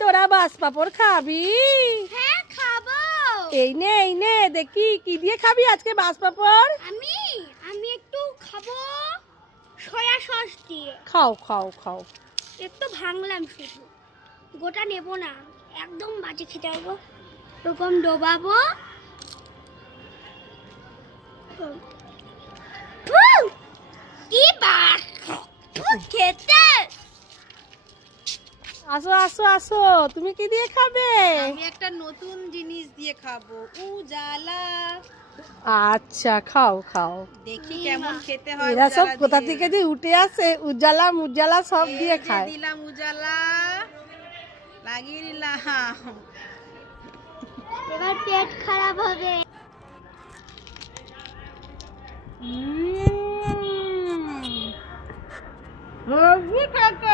তোরা বাস পাপড় খাবি? হ্যাঁ খাবো। এই নে দেখি কি দিয়ে খাবি আজকে বাস পাপড়? আমি একটু খাবো সয়া সস দিয়ে। খাও খাও খাও। একটু ভাঙলাম শুধু, গোটা নেব না, একদম বাজে খেতে পারবো, এরকম ডোবাবো। কি বাস খেতে। আসো আসো আসো, তুমি কি দিয়ে খাবে? আমি একটা নতুন জিনিস দিয়ে খাবো, উজালা। আচ্ছা খাও খাও। দেখি কেমন খেতে হয়। এরা সব উজালা কোথা দিয়ে। থেকে যে উঠে আসে, উজালা মুজালা সব এই দিয়ে যে খায়। দিলাম উজালা, লাগিয়ে নিলাম। এবার পেট খারাপ হবে। হেভি খেতে।